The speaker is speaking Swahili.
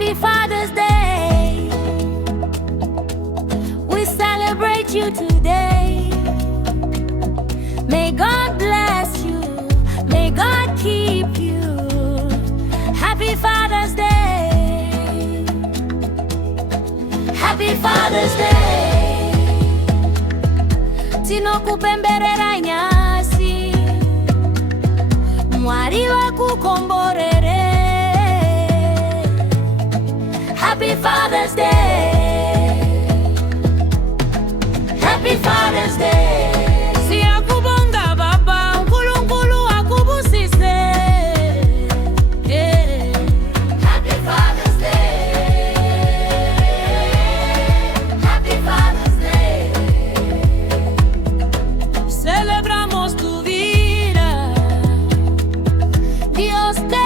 Happy Father's Day. We celebrate you today. May God bless you. May God keep you. Happy Father's Day. Happy Father's Day. Tinokupemberera nyasi, mwari wakukomborere. Happy Father's Day. Happy Father's Day. Siyakubonga baba, uNkulunkulu akubusise. Yeah. Happy Father's Day. Happy Father's Day. Celebramos tu vida. Dios te